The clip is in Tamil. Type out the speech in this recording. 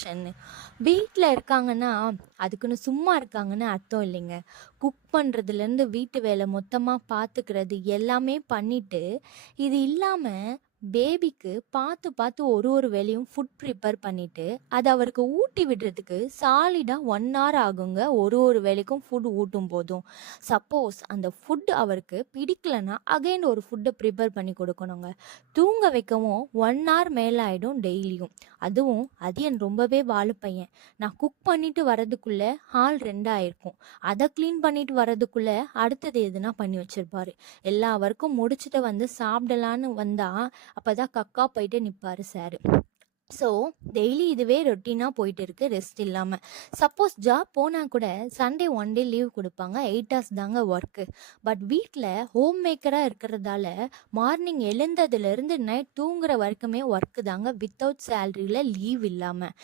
கிச்சன்னு. வீட்டில் இருக்காங்கன்னா அதுக்குன்னு சும்மா இருக்காங்கன்னு அர்த்தம் இல்லைங்க. குக் பண்ணுறதுலேருந்து வீட்டு வேலை மொத்தமாக பார்த்துக்கிறது எல்லாமே பண்ணிட்டு, இது இல்லாமல் பேபிக்கு பார்த்து பார்த்து ஒரு ஒரு வேலையும் ஃபுட் ப்ரிப்பேர் பண்ணிட்டு அதை அவருக்கு ஊட்டி விடுறதுக்கு சாலிடாக 1 hour ஆகுங்க. ஒரு ஒரு வேலைக்கும் ஃபுட் ஊட்டும் போதும் சப்போஸ் அந்த ஃபுட் அவருக்கு பிடிக்கலன்னா அகைன் ஒரு ஃபுட்டை ப்ரிப்பேர் பண்ணி கொடுக்கணுங்க. தூங்க வைக்கவும் 1 hour மேலே ஆகிடும் டெய்லியும். அதுவும் அதியன் ரொம்பவே வாழு பையன். நான் குக் பண்ணிட்டு வரதுக்குள்ளே ஹால் 2 ஆயிருக்கும். அதை க்ளீன் பண்ணிட்டு வரதுக்குள்ளே அடுத்தது எதுனா பண்ணி வச்சிருப்பாரு. எல்லா ஒர்க்கும் முடிச்சுட்டு வந்து சாப்பிடலான்னு வந்தா அப்பதான் கக்கா போயிட்டு நிற்பாரு சார். ஸோ டெய்லி இதுவே ரொட்டீனாக போயிட்டு இருக்கு, ரெஸ்ட் இல்லாமல். சப்போஸ் ஜாப் போனால் கூட சண்டே 1 day லீவ் கொடுப்பாங்க. 8 hours தாங்க ஒர்க்கு. பட் வீட்டில் ஹோம் மேக்கராக இருக்கிறதால மார்னிங் எழுந்ததுலேருந்து நைட் தூங்குற வரைக்குமே ஒர்க்கு தாங்க, வித்தவுட் சேலரியில் லீவ் இல்லாமல்.